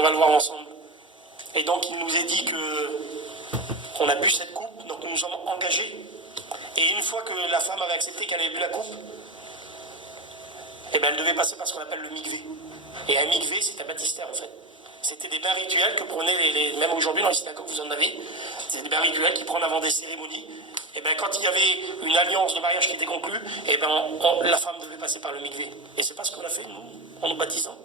On va le voir ensemble. Et donc il nous est dit qu'on a bu cette coupe, donc nous nous sommes engagés. Et une fois que la femme avait accepté qu'elle avait bu la coupe, eh ben, elle devait passer par ce qu'on appelle le mikvé. Et un mikvé, c'est un baptistère en fait. C'était des bains rituels que prenaient même aujourd'hui dans les synagogues, vous en avez. C'est des bains rituels qui prennent avant des cérémonies. Et ben, quand il y avait une alliance de mariage qui était conclue, et ben, la femme devait passer par le mikvé. Et c'est pas ce qu'on a fait, nous, en nous baptisant.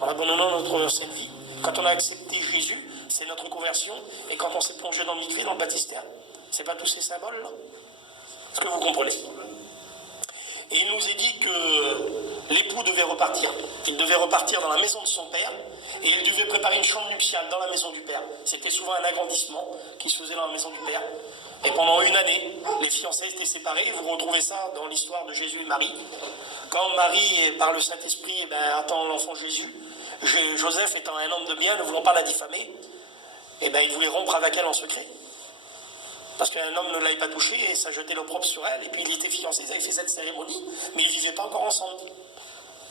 En abandonnant notre ancienne vie. Quand on a accepté Jésus, c'est notre conversion. Et quand on s'est plongé dans le mikvé, dans le baptistère, c'est pas tous ces symboles-là. Est-ce que vous comprenez? Et il nous est dit que l'époux devait repartir. Il devait repartir dans la maison de son père et il devait préparer une chambre nuptiale dans la maison du père. C'était souvent un agrandissement qui se faisait dans la maison du père. Et pendant une année, les fiancés étaient séparés. Vous retrouvez ça dans l'histoire de Jésus et Marie. Quand Marie, par le Saint-Esprit, attend l'enfant Jésus, Joseph étant un homme de bien, ne voulant pas la diffamer, il voulait rompre avec elle en secret. Parce qu'un homme ne l'avait pas touché et ça jetait l'opprobre sur elle. Et puis il était fiancé, ils avaient fait cette cérémonie, mais ils ne vivaient pas encore ensemble.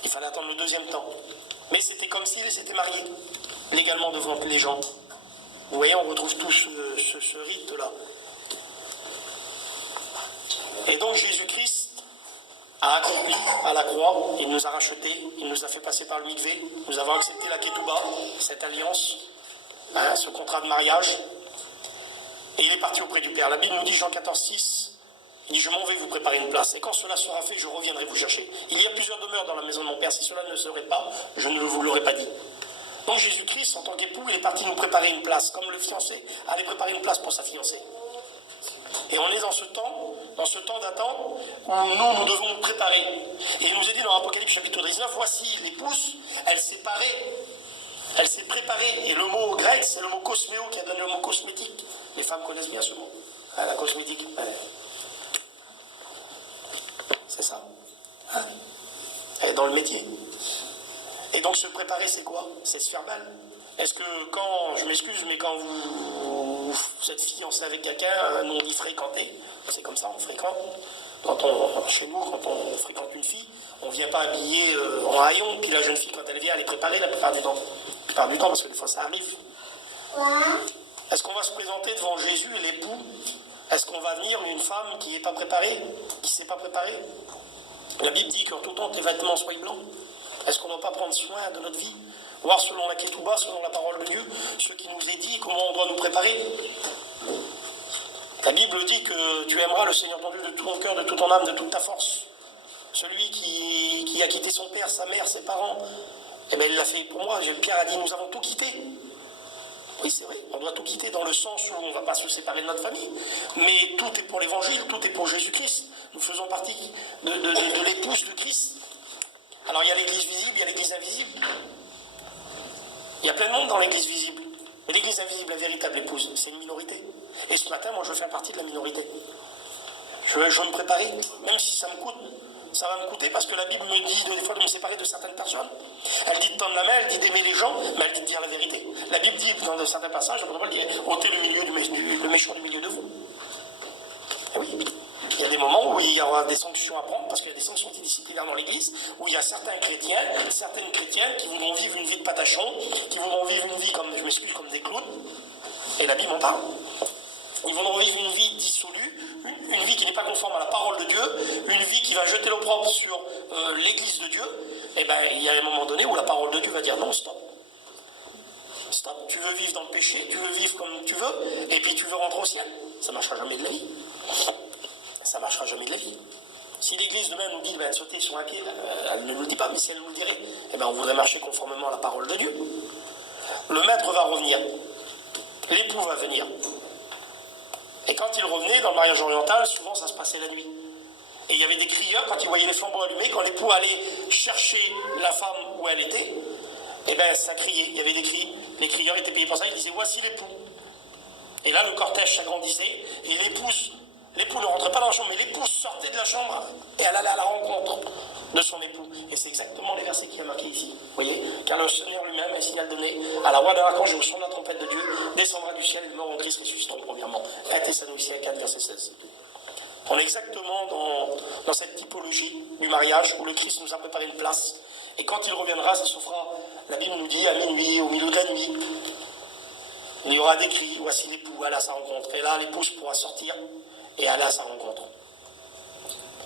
Il fallait attendre le deuxième temps. Mais c'était comme s'ils s'étaient mariés, légalement devant les gens. Vous voyez, on retrouve tout ce rite-là. Et donc Jésus-Christ a accompli à la croix, il nous a rachetés, il nous a fait passer par le mikvé, nous avons accepté la ketouba, cette alliance, ce contrat de mariage. Et il est parti auprès du Père. La Bible nous dit, Jean 14, 6, il dit, je m'en vais vous préparer une place. Et quand cela sera fait, je reviendrai vous chercher. Il y a plusieurs demeures dans la maison de mon Père. Si cela ne serait pas, je ne vous l'aurais pas dit. Donc Jésus-Christ, en tant qu'époux, il est parti nous préparer une place. Comme le fiancé allait préparer une place pour sa fiancée. Et on est dans ce temps d'attente où nous devons nous préparer. Et il nous est dit dans Apocalypse chapitre 19, voici l'épouse, elle s'est parée. Elle s'est préparée, et le mot grec, c'est le mot cosméo qui a donné le mot cosmétique. Les femmes connaissent bien ce mot, la cosmétique. C'est ça. Elle est dans le métier. Et donc se préparer, c'est quoi? C'est se faire mal. Est-ce que quand, je m'excuse, mais quand vous êtes fiancé avec quelqu'un, nous on dit fréquenter, c'est comme ça, on fréquente. Chez nous, quand on fréquente une fille, on ne vient pas habiller en haillons, puis la jeune fille, quand elle vient, elle est préparée la plupart du temps. La plupart du temps, parce que des fois ça arrive. Est-ce qu'on va se présenter devant Jésus et l'époux? Est-ce qu'on va venir une femme qui n'est pas préparée, qui ne s'est pas préparée? La Bible dit qu'en tout temps, tes vêtements soient blancs. Est-ce qu'on ne doit pas prendre soin de notre vie? Voir selon la ketouba, selon la parole de Dieu, ce qui nous est dit, comment on doit nous préparer. La Bible dit que tu aimeras le Seigneur ton Dieu de tout ton cœur, de toute ton âme, de toute ta force. Celui qui a quitté son père, sa mère, ses parents, il l'a fait pour moi. Pierre a dit, nous avons tout quitté. Oui, c'est vrai, on doit tout quitter dans le sens où on ne va pas se séparer de notre famille. Mais tout est pour l'évangile, tout est pour Jésus-Christ. Nous faisons partie de l'épouse de Christ. Alors il y a l'église visible, il y a l'église invisible. Il y a plein de monde dans l'église visible. Mais l'église invisible, la véritable épouse, c'est une minorité. Et ce matin, moi, je fais partie de la minorité. Je veux me préparer, même si ça me coûte. Ça va me coûter parce que la Bible me dit des fois de me séparer de certaines personnes. Elle dit de tendre la main, elle dit d'aimer les gens, mais elle dit de dire la vérité. La Bible dit dans certains passages, elle dit ôtez le méchant du milieu de vous. Et oui, il y a des moments où il y aura des sanctions à prendre, parce qu'il y a des sanctions disciplinaires dans l'église, où il y a certaines chrétiennes qui voudront vivre une vie de patachon, qui voudront vivre une vie comme, je m'excuse, comme des clowns, et la Bible en parle. Ils voudront vivre une vie dissolue, une vie qui n'est pas conforme à la parole de Dieu, une vie qui va jeter l'opprobre sur l'église de Dieu. Et il y a un moment donné où la parole de Dieu va dire non, stop. Stop, tu veux vivre dans le péché, tu veux vivre comme tu veux, et puis tu veux rentrer au ciel. Ça ne marchera jamais de la vie. Ça ne marchera jamais de la vie. Si l'église demain nous dit de sauter sur un pied, elle ne nous le dit pas, mais si elle nous le dirait, on voudrait marcher conformément à la parole de Dieu. Le maître va revenir. L'époux va venir. Et quand il revenait dans le mariage oriental, souvent ça se passait la nuit. Et il y avait des crieurs, quand ils voyaient les flambeaux allumés, quand l'époux allait chercher la femme où elle était, ça criait, il y avait des cris. Les crieurs étaient payés pour ça, ils disaient voici l'époux. Et là le cortège s'agrandissait, et l'époux ne rentrait pas dans la chambre, mais l'épouse sortait de la chambre, et elle allait à la rencontre de son époux. Et c'est exactement les versets qui est marqué ici. Vous voyez, car le Seigneur lui-même a un signal donné à la voix de l'archange et au son de la trompette de Dieu, descendra du ciel, et les morts en Christ ressusciteront premièrement. 1 Thessaloniciens 4, verset 16. On est exactement dans cette typologie du mariage où le Christ nous a préparé une place. Et quand il reviendra, ça se fera, la Bible nous dit, à minuit, au milieu de la nuit. Il y aura des cris, voici l'époux, allez à sa rencontre. Et là, l'épouse pourra sortir et aller à sa rencontre.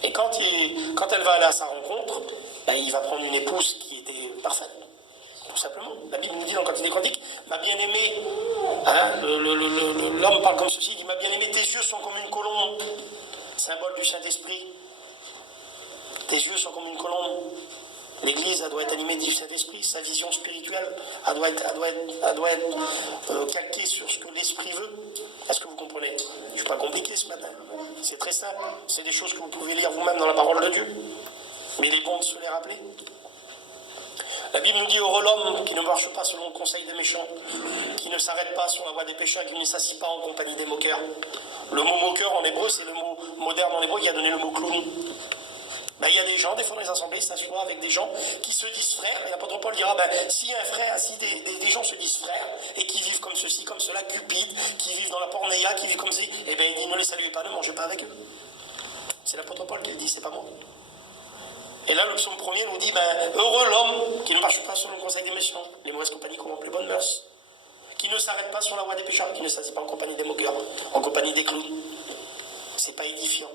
Et quand elle va aller à sa rencontre, ben, il va prendre une épouse qui était parfaite. Tout simplement. La Bible nous dit dans le Cantique des Cantiques, ma bien-aimée, hein, l'homme parle comme ceci, il dit, ma bien-aimée, tes yeux sont comme une colombe, symbole du Saint-Esprit. Tes yeux sont comme une colombe. L'Église, elle doit être animée du Saint-Esprit, sa vision spirituelle, elle doit être calquée sur ce que l'Esprit veut. Est-ce que vous comprenez? Je ne suis pas compliqué ce matin. C'est très simple. C'est des choses que vous pouvez lire vous-même dans la parole de Dieu. Mais il est bon de se les rappeler. La Bible nous dit, heureux l'homme qui ne marche pas selon le conseil des méchants, qui ne s'arrête pas sur la voie des pécheurs, qui ne s'assit pas en compagnie des moqueurs. Le mot moqueur en hébreu, c'est le mot moderne en hébreu qui a donné le mot clown. Ben, il y a des gens, des fois dans les assemblées, s'assoient avec des gens qui se disent frères, et l'apôtre Paul dira, ben, si un frère, si des gens se disent frères, et qui vivent comme ceci, comme cela, cupides, qui vivent dans la pornéia, qui vivent comme ceci, eh bien il dit, ne les saluez pas, ne mangez pas avec eux. C'est l'apôtre Paul qui le dit, c'est pas moi. Et là, le psaume 1er nous dit, ben, heureux l'homme qui ne marche pas selon le conseil des méchants, les mauvaises compagnies corrompent les bonnes mœurs, qui ne s'arrête pas sur la voie des pécheurs, qui ne s'assit pas en compagnie des moqueurs, en compagnie des clowns. C'est pas édifiant.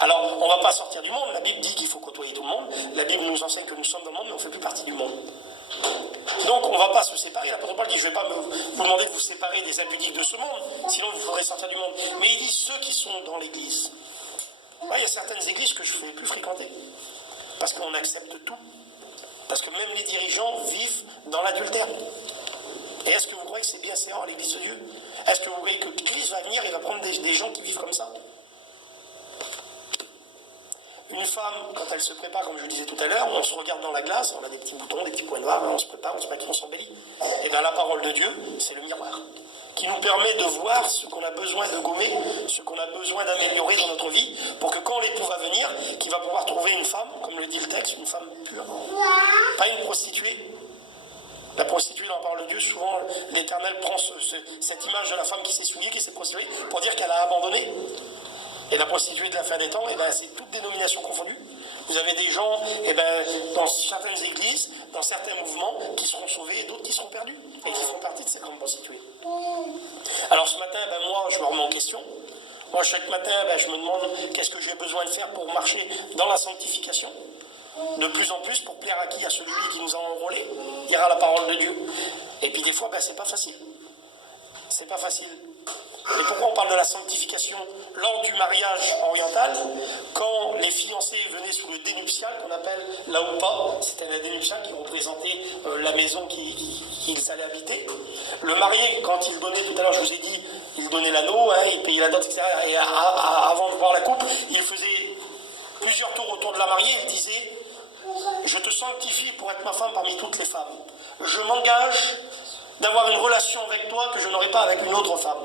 Alors, on ne va pas sortir du monde. La Bible dit qu'il faut côtoyer tout le monde. La Bible nous enseigne que nous sommes dans le monde, mais on ne fait plus partie du monde. Donc, on ne va pas se séparer. L'apôtre Paul dit, je ne vais pas vous demander de vous séparer des impudiques de ce monde, sinon vous faudrez sortir du monde. Mais il dit, ceux qui sont dans l'église. Moi, il y a certaines églises que je ne vais plus fréquenter. Parce qu'on accepte tout. Parce que même les dirigeants vivent dans l'adultère. Et est-ce que vous croyez que c'est bien séant à l'église de Dieu? Est-ce que vous croyez que Christ va venir et va prendre des gens qui vivent comme ça? Une femme, quand elle se prépare, comme je le disais tout à l'heure, on se regarde dans la glace, on a des petits boutons, des petits points noirs, on se prépare, on se maquille, on s'embellit. Et bien la parole de Dieu, c'est le miroir, qui nous permet de voir ce qu'on a besoin de gommer, ce qu'on a besoin d'améliorer dans notre vie, pour que quand l'époux va venir, qu'il va pouvoir trouver une femme, comme le dit le texte, une femme pure, pas une prostituée. La prostituée dans la parole de Dieu, souvent l'Éternel prend cette image de la femme qui s'est souillée, qui s'est prostituée, pour dire qu'elle a abandonné. Et la prostituée de la fin des temps, eh ben, c'est toutes dénominations confondues. Vous avez des gens, eh ben, dans certaines églises, dans certains mouvements, qui seront sauvés et d'autres qui seront perdus, et qui font partie de ces grandes prostituées. Alors ce matin, ben, moi, je me remets en question. Moi, chaque matin, ben, je me demande qu'est-ce que j'ai besoin de faire pour marcher dans la sanctification. De plus en plus, pour plaire à qui? À celui qui nous a enrôlés, dire à la parole de Dieu. Et puis des fois, ben, c'est pas facile. C'est pas facile. Et pourquoi on parle de la sanctification lors du mariage oriental? Quand les fiancés venaient sous le dénuptial, qu'on appelle la oupa, c'était la dénuptial qui représentait la maison qu'ils allaient habiter. Le marié, quand il donnait, tout à l'heure je vous ai dit, il donnait l'anneau, hein, il payait la dot, etc. Et avant de boire la coupe, il faisait plusieurs tours autour de la mariée, il disait, je te sanctifie pour être ma femme parmi toutes les femmes. Je m'engage d'avoir une relation avec toi que je n'aurai pas avec une autre femme.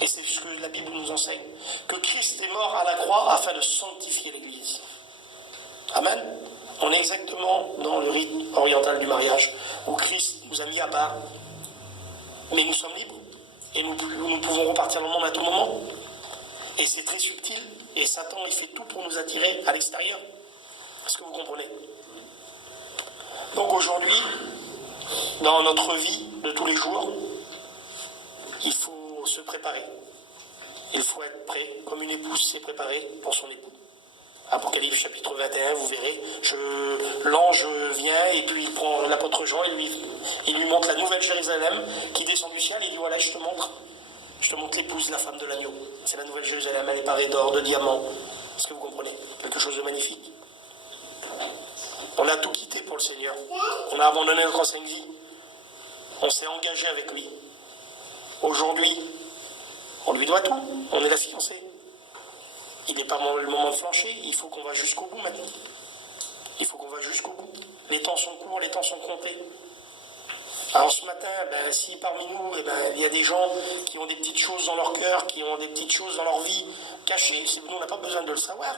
Et c'est ce que la Bible nous enseigne, que Christ est mort à la croix afin de sanctifier l'Église. Amen. On est exactement dans le rite oriental du mariage, où Christ nous a mis à part. Mais nous sommes libres, et nous pouvons repartir dans le monde à tout moment. Et c'est très subtil, et Satan il fait tout pour nous attirer à l'extérieur. Est-ce que vous comprenez? Donc aujourd'hui, dans notre vie de tous les jours, il faut se préparer. Il faut être prêt, comme une épouse s'est préparée pour son époux. Apocalypse chapitre 21, vous verrez, l'ange vient et puis il prend l'apôtre Jean et il lui montre la nouvelle Jérusalem qui descend du ciel. Il dit voilà, je te montre l'épouse, la femme de l'agneau. C'est la nouvelle Jérusalem, elle est parée d'or, de diamants. Est-ce que vous comprenez? Quelque chose de magnifique. On a tout quitté pour le Seigneur. On a abandonné notre ancienne vie. On s'est engagé avec lui. Aujourd'hui, on lui doit tout. On est la fiancée. Il n'est pas le moment de flancher. Il faut qu'on va jusqu'au bout maintenant. Il faut qu'on va jusqu'au bout. Les temps sont courts, les temps sont comptés. Alors ce matin, si parmi nous, il y a des gens qui ont des petites choses dans leur cœur, qui ont des petites choses dans leur vie cachées, nous on n'a pas besoin de le savoir.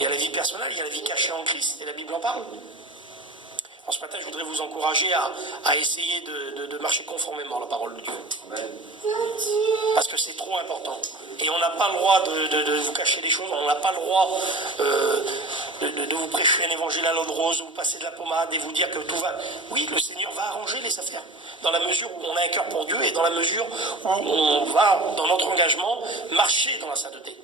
Il y a la vie personnelle, il y a la vie cachée en Christ, et la Bible en parle. En ce matin, je voudrais vous encourager à essayer de marcher conformément à la parole de Dieu. Amen. Parce que c'est trop important. Et on n'a pas le droit de vous cacher des choses, on n'a pas le droit de vous prêcher un évangile à l'eau de rose, de vous passer de la pommade et vous dire que tout va... Oui, le Seigneur va arranger les affaires. Dans la mesure où on a un cœur pour Dieu et dans la mesure où on va, dans notre engagement, marcher dans la sainteté.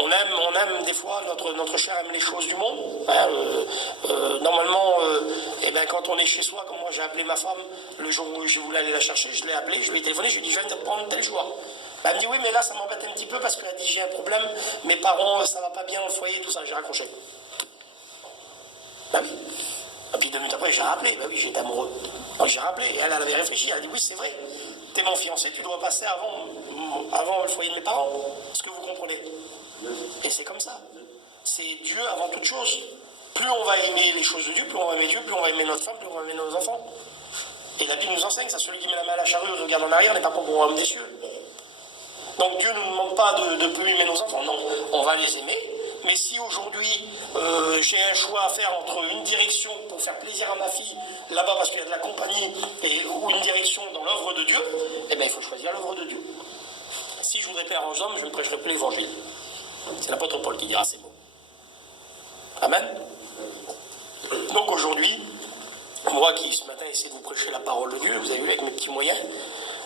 On aime des fois, notre chair aime les choses du monde. Hein, normalement, quand on est chez soi, comme moi j'ai appelé ma femme, le jour où je voulais aller la chercher, je l'ai appelée, je lui ai téléphoné, je lui ai dit je viens de prendre tel jour. Elle me dit oui, mais là ça m'embête un petit peu parce qu'elle dit j'ai un problème, mes parents, ça va pas bien dans le foyer, tout ça, j'ai raccroché. Bah oui. Et puis 2 minutes après, j'ai rappelé, bah oui, j'étais amoureux. Donc j'ai rappelé, elle avait réfléchi, elle a dit oui, c'est vrai, t'es mon fiancé, tu dois passer avant le foyer de mes parents. Est-ce que vous comprenez? Et c'est comme ça. C'est Dieu avant toute chose. Plus on va aimer les choses de Dieu, plus on va aimer Dieu, plus on va aimer notre femme, plus on va aimer nos enfants. Et la Bible nous enseigne, ça, celui qui met la main à la charrue regarde en arrière n'est pas pour le royaume des cieux. Donc Dieu ne nous demande pas de plus aimer nos enfants, non, on va les aimer. Mais si aujourd'hui j'ai un choix à faire entre une direction pour faire plaisir à ma fille là-bas parce qu'il y a de la compagnie ou une direction dans l'œuvre de Dieu, eh bien il faut choisir l'œuvre de Dieu. Si je voudrais plaire aux hommes, je ne prêcherai plus l'évangile. C'est l'apôtre Paul qui dira ces mots. Amen. Donc aujourd'hui, moi qui ce matin essaie de vous prêcher la parole de Dieu, vous avez vu avec mes petits moyens,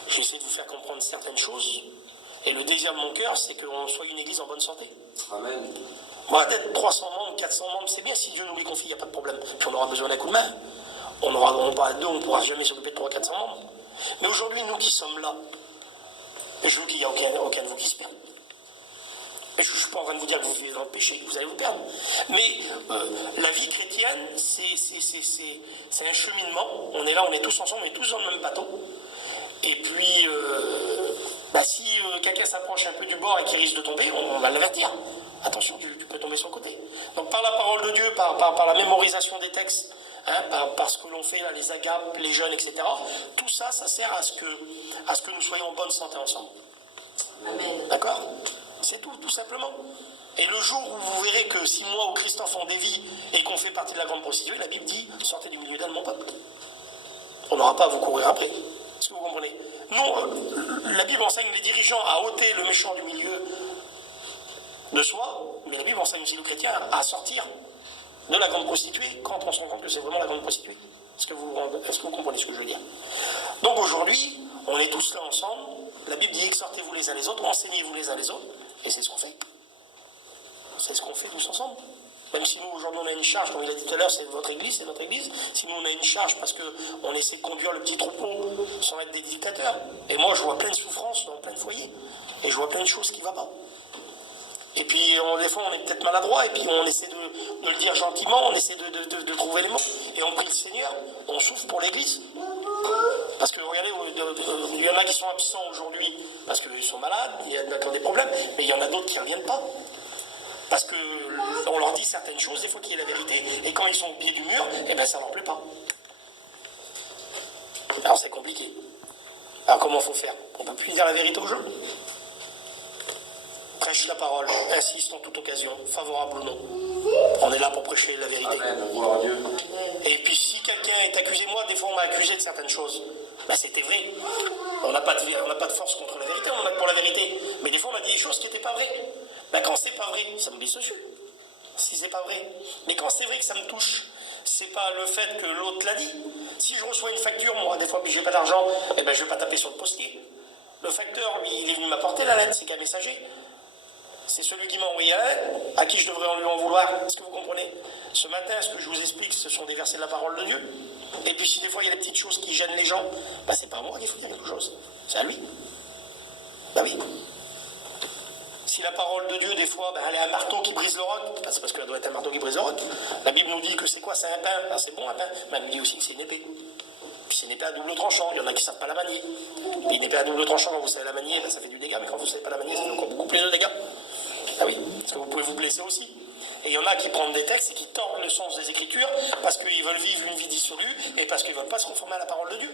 j'essaie de vous faire comprendre certaines choses. Et le désir de mon cœur, c'est qu'on soit une église en bonne santé. Amen. Moi, d'être 300 membres, 400 membres, c'est bien. Si Dieu nous les confie, il n'y a pas de problème. Puis on aura besoin d'un coup de main. On pas deux, on ne pourra jamais s'occuper de 300-400 membres. Mais aujourd'hui, nous qui sommes là, je veux qu'il n'y ait aucun de vous qui se perde. Et je ne suis pas en train de vous dire que vous vivez dans le péché, vous allez vous perdre. Mais la vie chrétienne, c'est un cheminement. On est là, on est tous ensemble, on est tous dans le même bateau. Et puis, si quelqu'un s'approche un peu du bord et qu'il risque de tomber, on va l'avertir. Attention, tu peux tomber sur le côté. Donc par la parole de Dieu, par la mémorisation des textes, par ce que l'on fait, là, les agapes, les jeûnes, etc., tout ça, ça sert à ce que nous soyons en bonne santé ensemble. Amen. D'accord? C'est tout simplement. Et le jour où vous verrez que si moi ou Christophe on dévie et qu'on fait partie de la grande prostituée, la Bible dit, sortez du milieu d'elle, mon peuple. On n'aura pas à vous courir après. Est-ce que vous comprenez? Non, la Bible enseigne les dirigeants à ôter le méchant du milieu de soi, mais la Bible enseigne aussi le chrétien à sortir de la grande prostituée quand on se rend compte que c'est vraiment la grande prostituée. Est-ce que vous comprenez ce que je veux dire? Donc aujourd'hui, on est tous là ensemble. La Bible dit exhortez-vous les uns les autres, enseignez-vous les uns les autres, et c'est ce qu'on fait. C'est ce qu'on fait tous ensemble. Même si nous, aujourd'hui, on a une charge, comme il a dit tout à l'heure, c'est votre église, c'est notre église. Si nous, on a une charge parce qu'on essaie de conduire le petit troupeau sans être des dictateurs. Et moi, je vois plein de souffrances dans plein de foyers. Et je vois plein de choses qui ne vont pas. Et puis, des fois, on est peut-être maladroit, et puis on essaie de le dire gentiment, on essaie de trouver les mots. Et on prie le Seigneur, on souffre pour l'église. Parce que, regardez, il y en a qui sont absents aujourd'hui parce qu'ils sont malades, il y en a qui ont des problèmes, mais il y en a d'autres qui ne reviennent pas. Parce qu'on leur dit certaines choses, des fois qui est la vérité, et quand ils sont au pied du mur, eh ben ça ne leur plaît pas. Alors c'est compliqué. Alors comment il faut faire? On ne peut plus dire la vérité aux gens. Prêche la parole, insiste en toute occasion, favorable ou non. On est là pour prêcher la vérité. Amen. Gloire à Dieu. Et puis si quelqu'un est accusé, moi des fois on m'a accusé de certaines choses. Ben c'était vrai. On n'a pas de force contre la vérité, on en a que pour la vérité. Mais des fois on m'a dit des choses qui n'étaient pas vraies. Ben quand c'est pas vrai, ça me glisse dessus. Si c'est pas vrai. Mais quand c'est vrai que ça me touche, c'est pas le fait que l'autre l'a dit. Si je reçois une facture, moi des fois puis j'ai pas d'argent, eh ben je vais pas taper sur le postier. Le facteur, lui, il est venu m'apporter la lettre, c'est qu'un messager. C'est celui qui m'a envoyé la lettre, à qui je devrais lui en vouloir. Est-ce que vous comprenez? Ce matin, ce que je vous explique, ce sont des versets de la parole de Dieu. Et puis si des fois il y a des petites choses qui gênent les gens, ben c'est pas à moi qu'il faut dire quelque chose. C'est à lui. Ben oui. Si la parole de Dieu, des fois, elle est un marteau qui brise le roc, c'est parce qu'elle doit être un marteau qui brise le roc. La Bible nous dit que c'est quoi? C'est un pain. Ben, c'est bon un pain. Mais elle nous dit aussi que c'est une épée. Puis c'est une épée à double tranchant. Il y en a qui ne savent pas la manier. Puis une épée à double tranchant, quand vous savez la manier, ben, ça fait du dégât. Mais quand vous ne savez pas la manier, ça fait encore beaucoup plus de dégâts. Ah oui, parce que vous pouvez vous blesser aussi. Et il y en a qui prennent des textes et qui tordent le sens des Écritures parce qu'ils veulent vivre une vie dissolue et parce qu'ils ne veulent pas se conformer à la parole de Dieu.